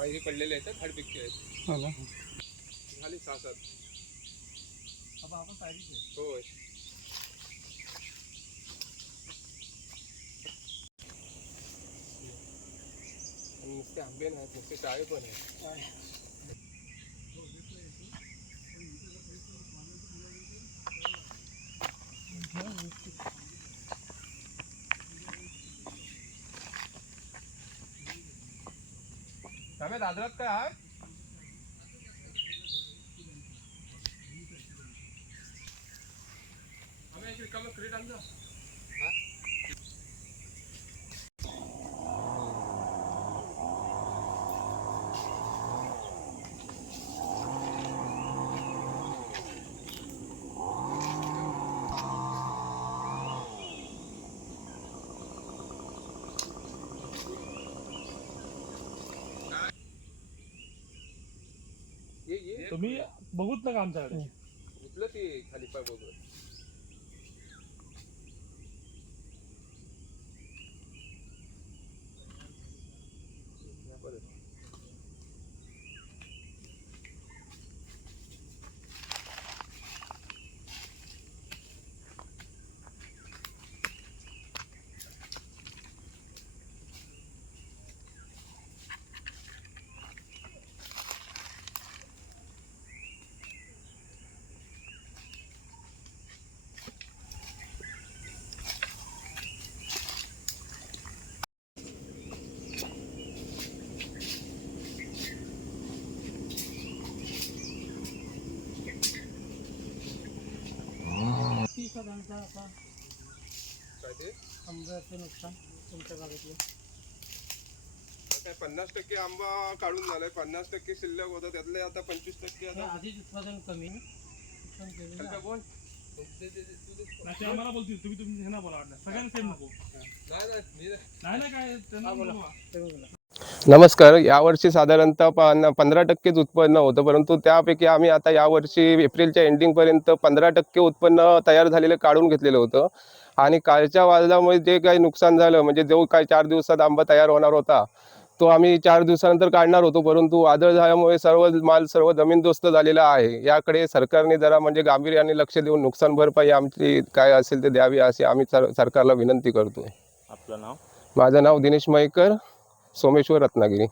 पायरी पडलेले आहेत, झाडपिक्की आहेत. हो ना. झाली 6-7. आपण पायरीच आहे. होय. आणि नुसते आंबे नाहीत, नुसते टाळे पण आहेत. त्यामुळे दादरात काय आहे? आम्ही एक रिकामं क्रेट आणलं. तुम्ही बघूत ना आमच्याकडे उचलं ती खाली पाय बघून. काय ते आंब्याचं नुकसान तुमच्या भागातलं काय 50% आंबा काढून झालाय, 50% शिल्लक होतं, त्यातले आता 25% आता आधीच उत्पादन कमी नुकसान केलं ना. बोल. आम्हाला बोलतील तुम्ही ह्यांना बोला वाटलं सगळ्यांना सेम नको. नाही काय त्यांना बोला. नमस्कार. यावर्षी साधारणतः 15%च उत्पन्न होतं, परंतु त्यापैकी आम्ही आता यावर्षी एप्रिलच्या एंडिंगपर्यंत 15% उत्पन्न तयार झालेलं काढून घेतलेलं होतं. आणि कालच्या वादळामुळे जे काही नुकसान झालं, म्हणजे जो काही 4 दिवसात आंबा तयार होणार होता तो आम्ही 4 दिवसानंतर काढणार होतो, परंतु वादळ झाल्यामुळे सर्व जमीनदोस्त झालेला आहे. याकडे सरकारने जरा म्हणजे गांभीर्याने लक्ष देऊन नुकसान भरपाई आमची काय असेल ते द्यावी अशी आम्ही सरकारला विनंती करतोय. आपलं नाव? माझं नाव दिनेश मयेकर, सोमेश्वर, रत्नागिरी.